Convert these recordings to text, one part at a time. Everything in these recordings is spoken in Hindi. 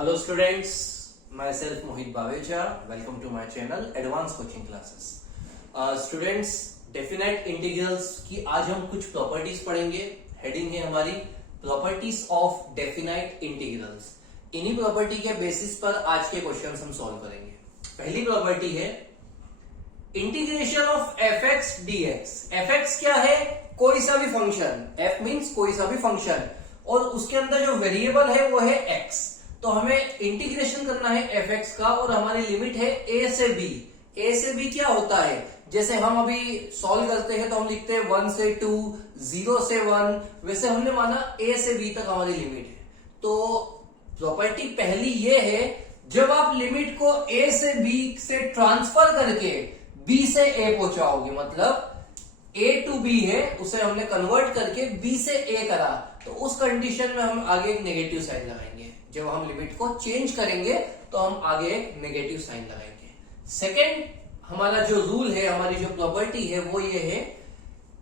Hello students, myself Mohit Baweja. Welcome to my channel Advanced Coaching Classes. Students, definite integrals की आज हम कुछ प्रॉपर्टीज पढ़ेंगे. हेडिंग है हमारी प्रॉपर्टीज ऑफ डेफिनेट इंटीग्रल्स. इन्हीं प्रॉपर्टी के बेसिस पर आज के क्वेश्चंस हम सॉल्व करेंगे. पहली प्रॉपर्टी है integration of F x D x. F x क्या है? कोई सा भी फंक्शन. एफ मीन्स कोई सा भी फंक्शन और उसके अंदर जो वेरिएबल है वो है एक्स. तो हमें इंटीग्रेशन करना है एफ एक्स का और हमारी लिमिट है ए से बी. ए से बी क्या होता है? जैसे हम अभी सॉल्व करते हैं तो हम लिखते हैं 1 से 2, 0 से 1. वैसे हमने माना ए से बी तक हमारी लिमिट है. तो प्रॉपर्टी पहली ये है, जब आप लिमिट को ए से बी से ट्रांसफर करके बी से ए पहुंचाओगे, मतलब ए टू बी है उसे हमने कन्वर्ट करके बी से ए करा, तो उस कंडीशन में हम आगे एक नेगेटिव साइन लगाएंगे. जब हम लिमिट को चेंज करेंगे तो हम आगे एक नेगेटिव साइन लगाएंगे. सेकेंड हमारा जो रूल है, हमारी जो प्रॉपर्टी है वो ये है,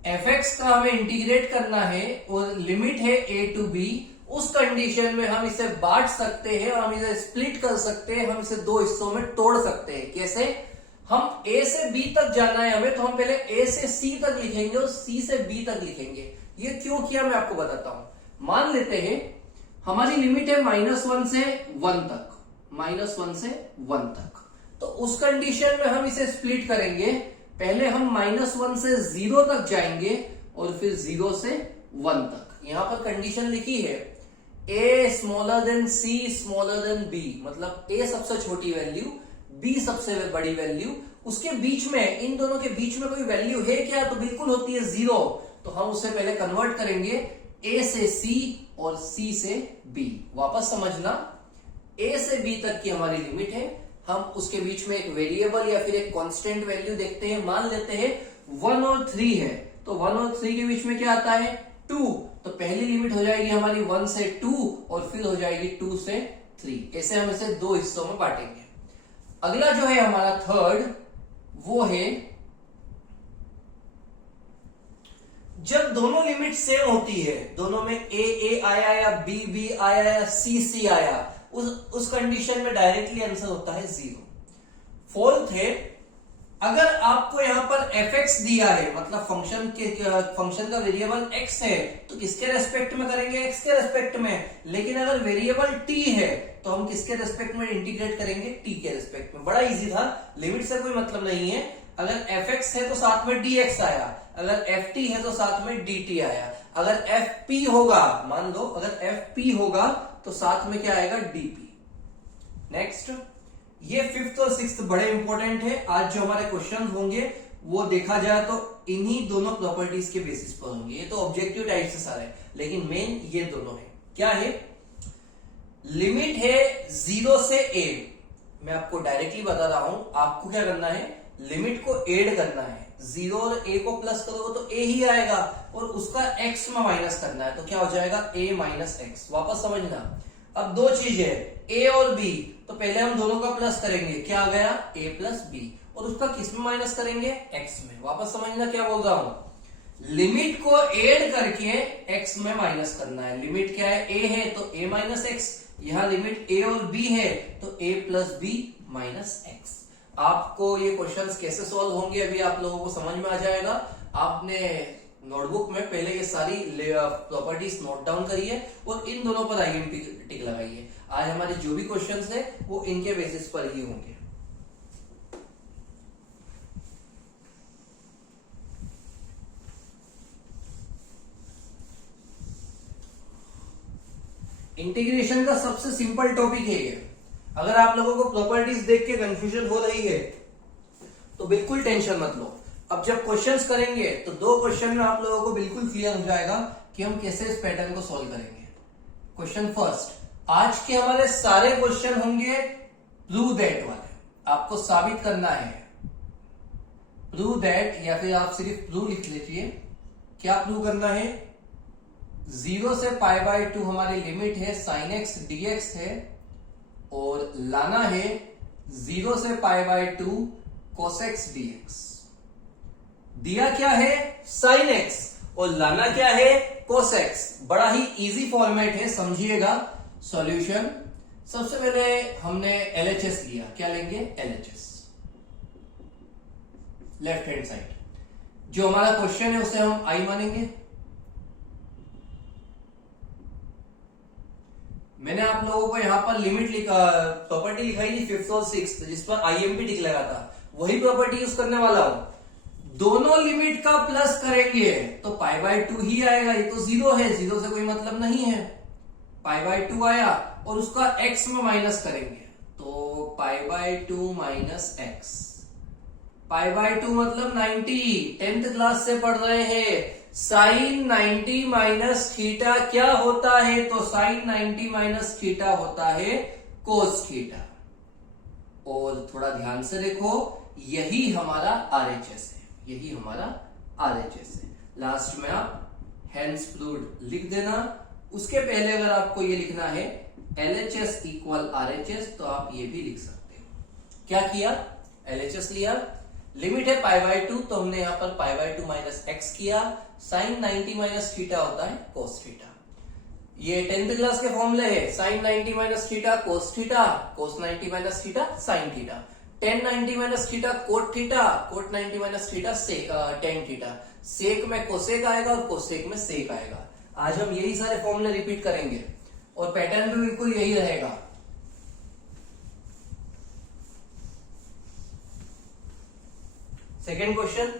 एफ एक्स का हमें इंटीग्रेट करना है और लिमिट है ए टू बी. उस कंडीशन में हम इसे बांट सकते हैं, हम इसे स्प्लिट कर सकते हैं, हम इसे दो हिस्सों में तोड़ सकते हैं. कैसे? हम ए से बी तक जाना है हमें, तो हम पहले ए से सी तक लिखेंगे और सी से बी तक लिखेंगे. ये क्यों किया मैं आपको बताता हूं. मान लेते हैं हमारी लिमिट है -1 से 1 तक, -1 से 1 तक. तो उस कंडीशन में हम इसे स्प्लिट करेंगे. पहले हम -1 से 0 तक जाएंगे और फिर 0 से 1 तक. यहां पर कंडीशन लिखी है a smaller than c smaller than b, मतलब a सबसे छोटी वैल्यू, b सबसे बड़ी वैल्यू. उसके बीच में, इन दोनों के बीच में कोई वैल्यू है क्या? तो बिल्कुल होती है 0. तो हम उसे पहले कन्वर्ट करेंगे a से c और c से b. वापस समझना, a से b तक की हमारी लिमिट है. हम उसके बीच में एक वेरिएबल या फिर एक कांस्टेंट वैल्यू देखते हैं. मान लेते हैं 1 और 3 है, तो 1 और 3 के बीच में क्या आता है? 2. तो पहली लिमिट हो जाएगी हमारी 1 से 2 और फिर हो जाएगी 2 से 3. ऐसे हम इसे दो हिस्सों में बांटेंगे. अगला जो है हमारा थर्ड, वो है जब दोनों लिमिट सेम होती है, दोनों में ए आया या बी आया या सी आया, उस कंडीशन में डायरेक्टली आंसर होता है 0. फोर्थ है, अगर आपको यहां पर एफ एक्स दिया है, मतलब फंक्शन का वेरिएबल एक्स है, तो किसके रेस्पेक्ट में करेंगे? एक्स के रेस्पेक्ट में. लेकिन अगर वेरिएबल टी है तो हम किसके रेस्पेक्ट में इंटीग्रेट करेंगे? टी के रेस्पेक्ट में. बड़ा इजी था, लिमिट से कोई मतलब नहीं है. अगर एफ एक्स है तो साथ में डी एक्स आया, अगर एफ टी है तो साथ में डी टी आया. अगर एफ पी होगा, मान लो अगर एफ पी होगा तो साथ में क्या आएगा? डीपी. नेक्स्ट, ये फिफ्थ और सिक्स्थ बड़े इंपॉर्टेंट है. आज जो हमारे क्वेश्चन होंगे वो देखा जाए तो इन्हीं दोनों प्रॉपर्टीज के बेसिस पर होंगे. ये तो ऑब्जेक्टिव टाइप से सारे, लेकिन मेन ये दोनों है. क्या है? लिमिट है 0 से a. मैं आपको डायरेक्टली बता रहा हूं, आपको क्या करना है, लिमिट को ऐड करना है. 0 और a को प्लस करोगे तो a ही आएगा और उसका x में माइनस करना है, तो क्या हो जाएगा? a minus x. वापस समझना, अब दो चीज है a और b, तो पहले हम दोनों का प्लस करेंगे. क्या आ गया? a plus b. और उसका किस में माइनस करेंगे? x में. वापस समझना क्या बोल रहा हूं, लिमिट को ऐड करके x में माइनस करना है. लिमिट क्या है? a है तो a माइनस एक्स. यहां लिमिट a और b है तो a plus b minus x. आपको ये क्वेश्चंस कैसे सॉल्व होंगे अभी आप लोगों को समझ में आ जाएगा. आपने नोटबुक में पहले ये सारी प्रॉपर्टीज नोट डाउन करिए और इन दोनों पर आईएमपी टिक लगाइए. आज हमारे जो भी क्वेश्चंस है वो इनके बेसिस पर ही होंगे. इंटीग्रेशन का सबसे सिंपल टॉपिक है ये. अगर आप लोगों को प्रॉपर्टीज देख के कंफ्यूजन हो रही है तो बिल्कुल टेंशन मत लो. अब जब क्वेश्चंस करेंगे तो दो क्वेश्चन में आप लोगों को बिल्कुल क्लियर हो जाएगा कि हम कैसे इस पैटर्न को सॉल्व करेंगे. क्वेश्चन फर्स्ट, आज के हमारे सारे क्वेश्चन होंगे प्रूव दैट वाले. आपको साबित करना है प्रूव दैट, या फिर आप सिर्फ प्रूव लिख लीजिए. क्या प्रूव करना है? 0 से π/2 हमारी लिमिट है, sin x dx है, और लाना है 0 से π/2 cos x dx. दिया क्या है? sin x, और लाना क्या है? cos x. बड़ा ही इजी फॉर्मेट है, समझिएगा. सॉल्यूशन सबसे पहले हमने LHS लिया, क्या लेंगे? LHS, left hand side. जो हमारा क्वेश्चन है उसे हम आई मानेंगे। मैंने आप लोगों को यहां पर लिमिट लिखा, प्रॉपर्टी लिखाई थी 5th और 6th, जिस पर IMP टिक लगा था, वही प्रॉपर्टी यूज करने वाला हूं। दोनों लिमिट का प्लस करेंगे तो π/2 ही आएगा। ये तो 0 है, 0 से कोई मतलब नहीं है। π/2 आया और उसका x में माइनस करेंगे तो π/2 माइनस x। π/2 मतलब 90। 10th क्लास से पढ़ रहे हैं। साइन 90 माइनस थीटा क्या होता है? तो साइन 90 माइनस थीटा होता है कोस थीटा। और थोड़ा ध्यान से देखो, यही हमारा RHS है, यही हमारा RHS है। लास्ट में आप हेंस प्रूव्ड लिख देना। उसके पहले अगर आपको ये लिखना है LHS इक्वल RHS तो आप ये भी लिख सकते हो। क्या किया? LHS लिया, लिमिट है π/2 तो हमने यहां पर π/2 माइनस x किया। साइन 90 माइनस थीटा होता है कोस थीटा। ये 10th क्लास के फॉर्मूले है, sine 90 minus theta cos theta, cos 90 minus theta sine theta, tan 90 minus theta cot theta, cot 90 minus theta tan theta. Sec में कोसेक आएगा और कोसेक में सेक आएगा। आज हम यही सारे फॉर्मूले रिपीट करेंगे और पैटर्न भी बिल्कुल यही रहेगा। सेकेंड क्वेश्चन,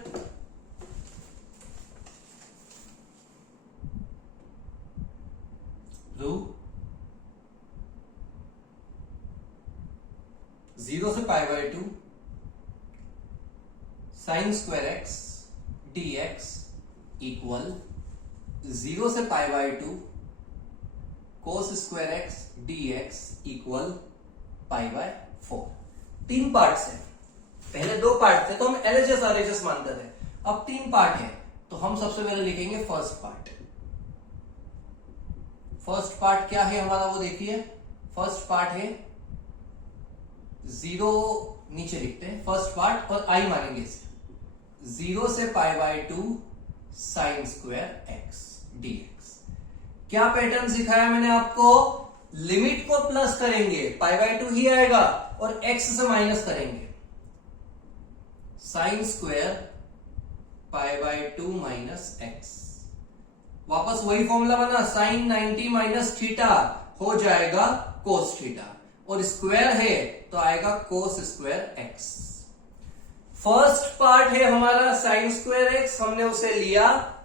रू 0 से π/2 sine square x dx equal 0 से π/2 cos square x dx equal π/4। 3 parts है। पहले 2 पार्ट थे तो हम LHS RHS मानते थे, अब 3 पार्ट है तो हम सबसे पहले लिखेंगे फर्स्ट पार्ट। फर्स्ट पार्ट क्या है हमारा वो देखिए। फर्स्ट पार्ट है 0, नीचे लिखते हैं फर्स्ट पार्ट और आई मानेंगे इसे। 0 से π/2 साइन स्क्वायर x dx। क्या पैटर्न सिखाया मैंने आपको? लिमिट को प्लस करेंगे, π/2 ही आएगा और x से माइनस करेंगे। साइन स्क्वायर π/2 माइनस x, वापस वही फॉर्मूला बना, साइन 90 माइनस थीटा हो जाएगा कोस थीटा और स्क्वायर है तो आएगा कोस स्क्वायर x। फर्स्ट पार्ट है हमारा साइन स्क्वायर x, हमने उसे लिया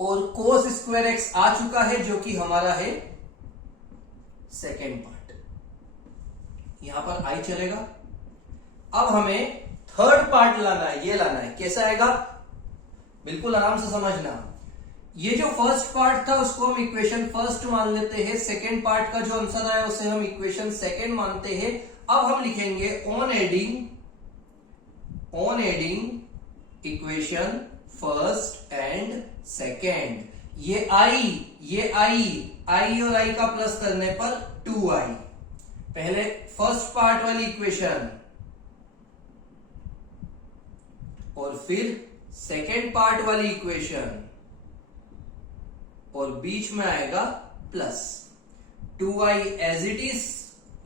और कोस स्क्वायर x आ चुका है जो कि हमारा है सेकेंड पार्ट। यहां पर आई चलेगा। अब हमें थर्ड पार्ट लाना है, ये लाना है। कैसा आएगा? बिल्कुल आराम से समझना। ये जो फर्स्ट पार्ट था उसको हम इक्वेशन फर्स्ट मान लेते हैं, सेकेंड पार्ट का जो आंसर आया उसे हम इक्वेशन सेकेंड मानते हैं। अब हम लिखेंगे on adding equation first and second. ये आई और आई का प्लस करने पर 2i। पहले फर्स्ट पार्ट वाली इक्वेशन और फिर सेकेंड पार्ट वाली इक्वेशन और बीच में आएगा plus 2i as it is.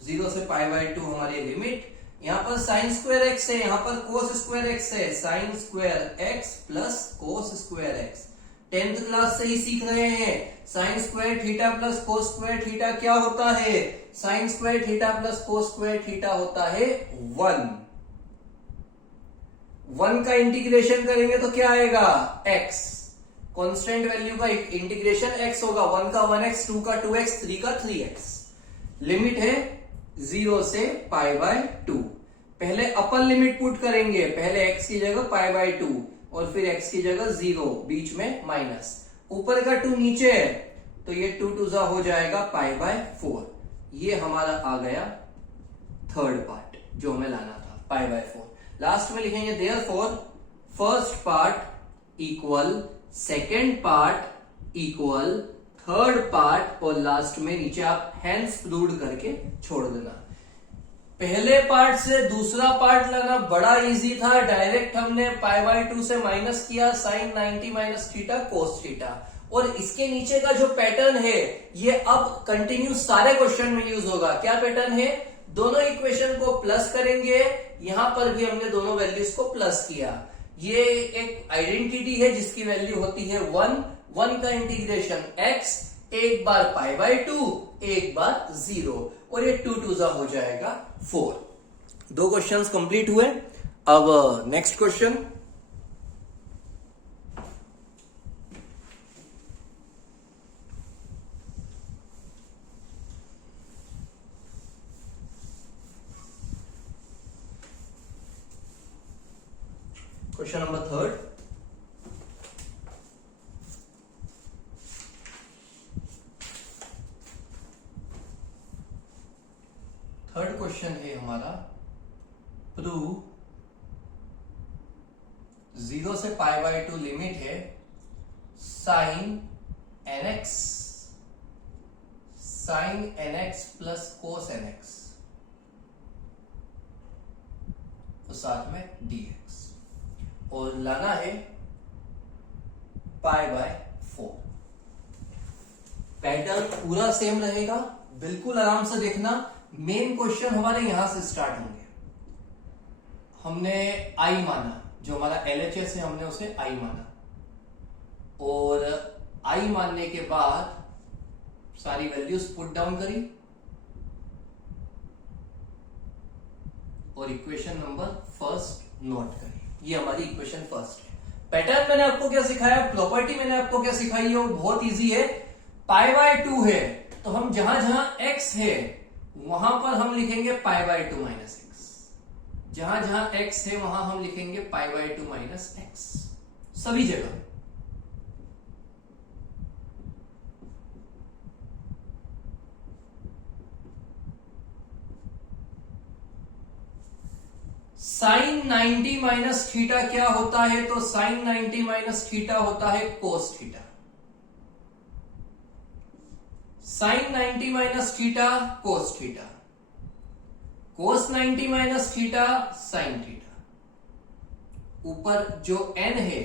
0 से π/2 हमारी लिमिट। यहां पर साइन स्क्वायर x है, यहां पर कोस स्क्वायर x है। Sign square x plus cos square x। 10th class से ही सीख रहे हैं। Sine square theta plus cos square theta क्या होता है? Sine square theta plus cos square theta होता है 1। 1 का इंटीग्रेशन करेंगे तो क्या आएगा? x। कांस्टेंट वैल्यू का इंटीग्रेशन x होगा। 1 का 1x, 2 का 2x, 3 का 3x। लिमिट है 0 से π/2। पहले अपर लिमिट पुट करेंगे, पहले x की जगह π/2 और फिर x की जगह 0, बीच में माइनस। ऊपर का 2 नीचे है तो ये 2 2 हो जाएगा π/4। ये हमारा आ गया थर्ड पार्ट जो हमें लाना था, π/4। लास्ट में लिखेंगे therefore first part equal second part equal third part और लास्ट में नीचे आप हैंस प्रूव्ड करके छोड़ देना। पहले पार्ट से दूसरा पार्ट लाना बड़ा इजी था। डायरेक्ट हमने π/2 से माइनस किया sine 90 minus theta cos theta और इसके नीचे का जो पैटर्न है ये अब कंटिन्यू सारे क्वेश्चन में यूज होगा। क्या पैटर्न है? दोनों इक्वेशन को प्लस करेंगे, यहां पर भी हमने दोनों वैल्यूज को प्लस किया। ये एक आइडेंटिटी है जिसकी वैल्यू होती है 1। 1 का इंटीग्रेशन x, एक बार पाई बाय 2, एक बार 0, और ये 2 2 हो जाएगा 4। दो क्वेश्चंस कंप्लीट हुए। अब next question. Question number 3। Third question है हमारा, प्रूव 0 से पाई बाय 2 लिमिट है sine nx plus cos nx और साथ में dx, और लाना है पाई बाय 4। पैटर्न पूरा सेम रहेगा, बिल्कुल आराम से देखना। मेन क्वेश्चन हमारे यहां से स्टार्ट होंगे। हमने आई माना, जो हमारा LHS है हमने उसे आई माना, और आई मानने के बाद सारी वैल्यूज पुट डाउन करी और इक्वेशन नंबर फर्स्ट नोट करी। ये हमारी इक्वेशन फर्स्ट है। पैटर्न मैंने आपको क्या सिखाया, प्रॉपर्टी मैंने आपको क्या सिखाई है, वो बहुत इजी है। पाई बाय 2 है तो हम जहां जहां x है वहां पर हम लिखेंगे पाई बाय 2 माइनस एक्स, जहां जहां x है वहां हम लिखेंगे पाई बाय 2 माइनस एक्स, सभी जगह। साइन 90 माइनस थीटा क्या होता है? तो साइन 90 माइनस थीटा होता है cos theta. Sine 90 minus theta cos theta, cos 90 minus theta sine theta. ऊपर जो n है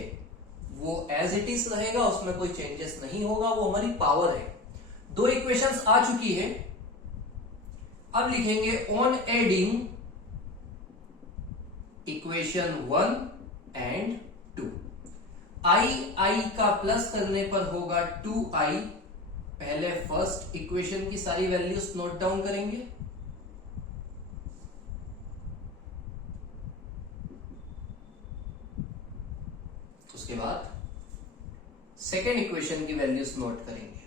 वो एज इट इज रहेगा, उसमें कोई चेंजेस नहीं होगा, वो हमारी पावर है। दो इक्वेशंस आ चुकी है। अब लिखेंगे ऑन एडिंग इक्वेशन 1 एंड 2, आई का प्लस करने पर होगा 2i। पहले फर्स्ट इक्वेशन की सारी वैल्यूज नोट डाउन करेंगे, उसके बाद सेकेंड इक्वेशन की वैल्यूज नोट करेंगे।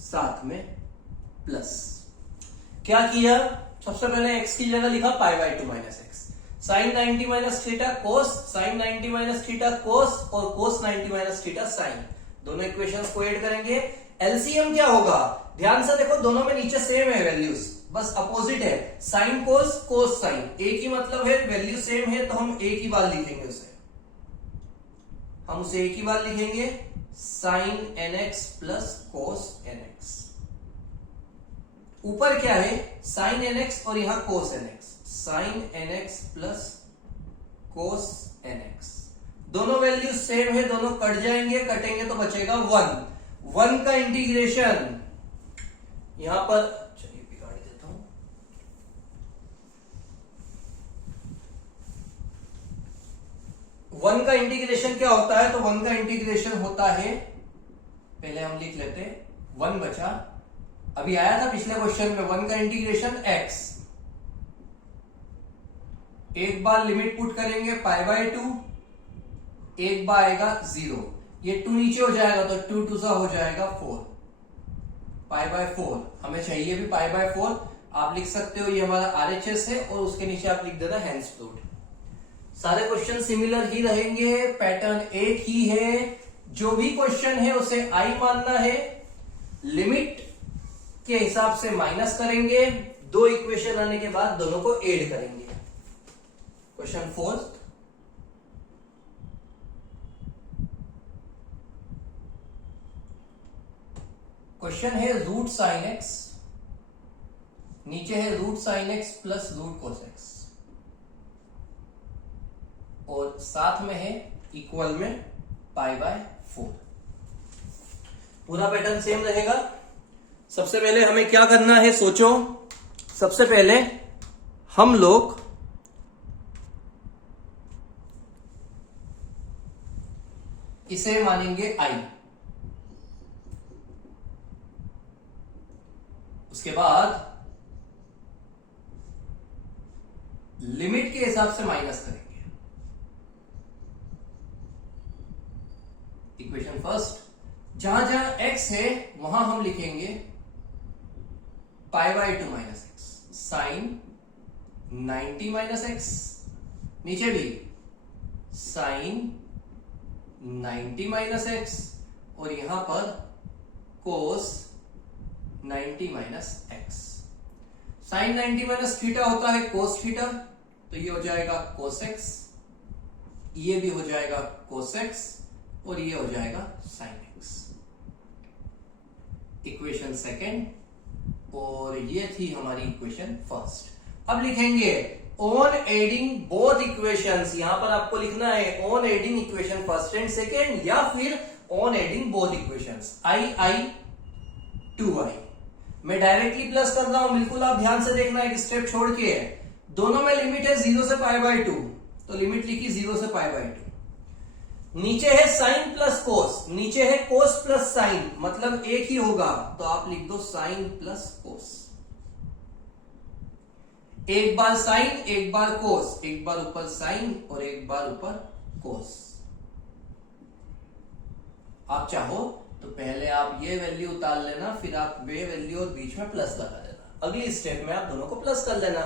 साथ में प्लस। क्या किया? सबसे पहले x की जगह लिखा pi by 2 minus X, sine 90 minus theta cos, sine 90 minus theta cos, और कोस 90 माइनस थीटा साइन। दोनों इक्वेशंस को ऐड करेंगे। एलसीएम क्या होगा? ध्यान से देखो, दोनों में नीचे सेम है वैल्यूज, बस अपोजिट है। साइन कोस, कोस साइन, एक ही मतलब है, वैल्यू सेम है, तो हम एक ही बार लिखेंगे उसे। हम उसे एक ही बार लिखेंगे, sine nx plus cos nx। ऊपर क्या है? साइन nx और यहां cos nx, sine nx plus cos nx। दोनों वैल्यू सेम है, दोनों कट जाएंगे, कटेंगे तो बचेगा 1। 1 का इंटीग्रेशन यहां पर, चलिए बिगाड़ देता हूं। वन का इंटीग्रेशन क्या होता है? तो 1 का इंटीग्रेशन होता है, पहले हम लिख लेते हैं, 1 बचा, अभी आया था पिछले क्वेश्चन में, 1 का इंटीग्रेशन x। एक बार लिमिट पुट करेंगे पाई बाय 2, एक बार आएगा 0, ये 2 नीचे हो जाएगा तो 2 2 हो जाएगा 4, पाई बाय 4। हमें चाहिए भी पाई बाय 4। आप लिख सकते हो ये हमारा RHS है, और उसके नीचे आप लिख देना हेंस प्रूव्ड। सारे क्वेश्चन सिमिलर ही रहेंगे, पैटर्न एक ही है। जो भी क्वेश्चन है उसे आई मानना है, लिमिट के हिसाब से माइनस करेंगे, दो इक्वेशन आने के बाद दोनों को ऐड करेंगे। क्वेश्चन 4, क्वेश्चन है रूट साइन एक्स, नीचे है root sine X plus root cos X. और साथ में है इक्वल में π/4। पूरा पैटर्न सेम रहेगा। सबसे पहले हमें क्या करना है, सोचो। सबसे पहले हम लोग इसे मानेंगे I, उसके बाद लिमिट के हिसाब से माइनस करेंगे। इक्वेशन फर्स्ट, जहां जहां x है वहां हम लिखेंगे π/2 minus X, sine 90 minus X, नीचे भी साइन 90 माइनस एक्स, और यहां पर cos 90 minus X. Sine 90 minus theta होता है कोस थीटा, तो ये हो जाएगा कोस एक्स, ये भी हो जाएगा कोस एक्स, और ये हो जाएगा साइन एक्स। इक्वेशन सेकेंड, और ये थी हमारी इक्वेशन फर्स्ट। अब लिखेंगे ऑन एडिंग बोथ इक्वेशंस, यहां पर आपको लिखना है on adding equation first and second, या फिर on adding both equations I 2i। मैं डायरेक्टली प्लस कर रहा हूं, बिल्कुल आप ध्यान से देखना, एक स्टेप छोड़ के। दोनों में लिमिट है 0 से π/2, तो लिमिट लिखी 0 से π/2। नीचे है साइन प्लस कोस, नीचे है कोस प्लस साइन, मतलब एक ही होगा, तो आप लिख दो साइन प्लस कोस। एक बार साइन, एक बार कोस, एक बार ऊपर साइन और एक बार ऊपर कोस। आप चाहो तो पहले आप ये वैल्यू उतार लेना, फिर आप वे वैल्यू और बीच में प्लस लगा देना। अगली स्टेप में आप दोनों को प्लस कर लेना।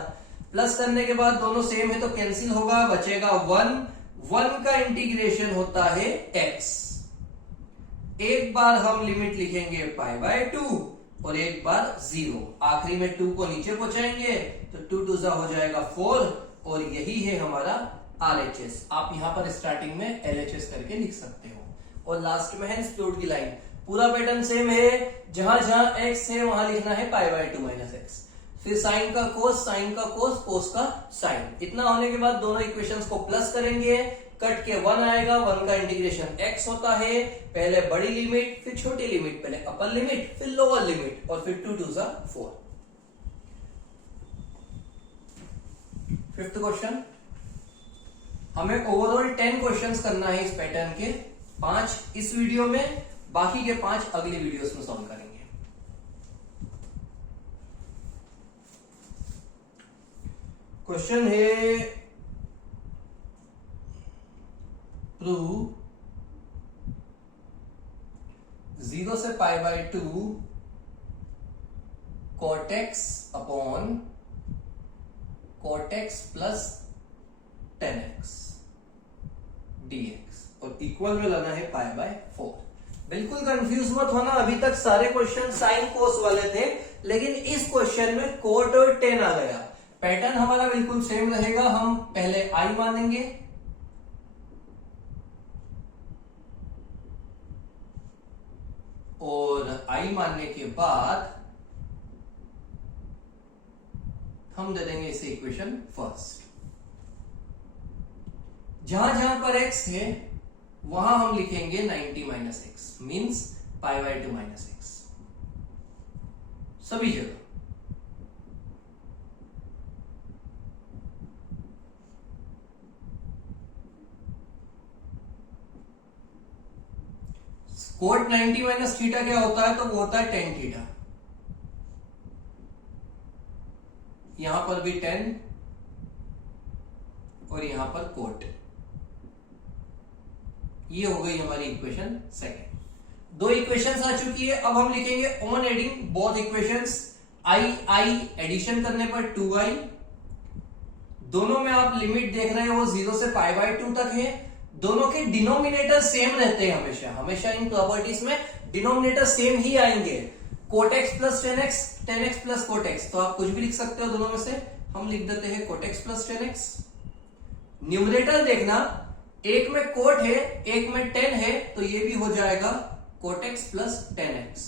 प्लस करने के बाद दोनों सेम है तो कैंसिल होगा, बचेगा 1 का इंटीग्रेशन होता है x। एक बार हम लिमिट लिखेंगे π/2 और एक बार 0, आखिरी में 2 को नीचे पहुंचाएंगे तो 2 2 हो जाएगा 4, और यही है हमारा RHS। आप यहां पर स्टार्टिंग में LHS करके लिख सकते हो, और लास्ट में है स्प्लिट की लाइन। पूरा पैटर्न सेम है, जहां जहां x है वहां लिखना है π/2 माइनस एक्स, फिर साइन का कोस, साइन का कोस, कोस का साइन। इतना होने के बाद दोनों इक्वेशंस को प्लस करेंगे, कट के 1 आएगा, 1 का इंटीग्रेशन x होता है, पहले बड़ी लिमिट फिर छोटी लिमिट, पहले अपर लिमिट फिर लोअर लिमिट, और फिर 2 2 4। फिफ्थ क्वेश्चन, हमें ओवरऑल 10 क्वेश्चंस करना है इस पैटर्न के, 5 इस वीडियो में, बाकी के 5 अगली वीडियोस में सॉल्व करेंगे। क्वेश्चन है, प्रूव 0 से π/2 cot x upon cot x plus 10x dx, और इक्वल में लाना है π/4। बिल्कुल कंफ्यूज मत होना, अभी तक सारे क्वेश्चन साइन कोस वाले थे, लेकिन इस क्वेश्चन में कोट और टेन आ गया। पैटर्न हमारा बिल्कुल सेम रहेगा, हम पहले I मानेंगे, और I मानने के बाद हम दे देंगे इसे इक्वेशन फर्स्ट। जहां जहां पर x है वहां हम लिखेंगे 90 minus X, means π/2 minus X, सभी जगह। कोट 90 माइनस थीटा क्या होता है, तो वो होता है टेन थीटा। यहां पर भी 10 और यहां पर कोट। ये हो गई हमारी इक्वेशन सेकेंड। 2 इक्वेशंस आ चुकी है, अब हम लिखेंगे on adding both equations. I addition करने पर 2i, दोनों में आप लिमिट देख रहे हो 0 से π/2 तक है, दोनों के डिनोमिनेटर सेम रहते हैं, हमेशा हमेशा इन प्रॉपर्टीज में डिनोमिनेटर सेम ही आएंगे। Cot X plus 10x, 10x plus cot X, तो आप कुछ भी लिख सकते हो दोनों में से। हम लिख देते हैं coat X plus 10x। Numerator देखना, एक में कोट है एक में 10 है, तो ये भी हो जाएगा cot X plus 10x।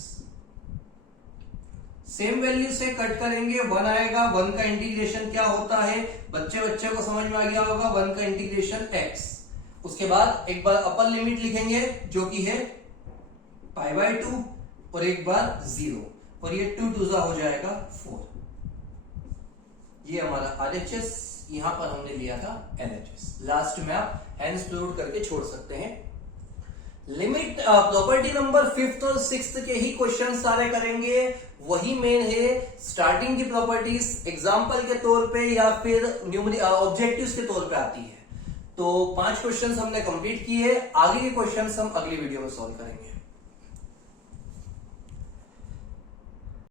Same value से कट करेंगे, 1 आएगा। 1 का इंटीग्रेशन क्या होता है, बच्चे को समझ में आ गया होगा, 1 का इंटीग्रेशन x। उसके बाद एक बार अपर लिमिट लिखेंगे जो कि है π/2 और एक बार 0, और ये 2 2 हो जाएगा 4। ये हमारा RHS, यहां पर हमने लिया था LHS। लास्ट में आप हैंड्स फ्लोट करके छोड़ सकते हैं। लिमिट प्रॉपर्टी नंबर 5th और 6th के ही क्वेश्चन सारे करेंगे, वही मेन है। स्टार्टिंग की प्रॉपर्टीज एग्जांपल के तौर पे या फिर ऑब्जेक्टिव्स के तौर पे आती है। तो 5 क्वेश्चंस हमने कंप्लीट किए, आगे के क्वेश्चंस हम अगली वीडियो में सॉल्व करेंगे।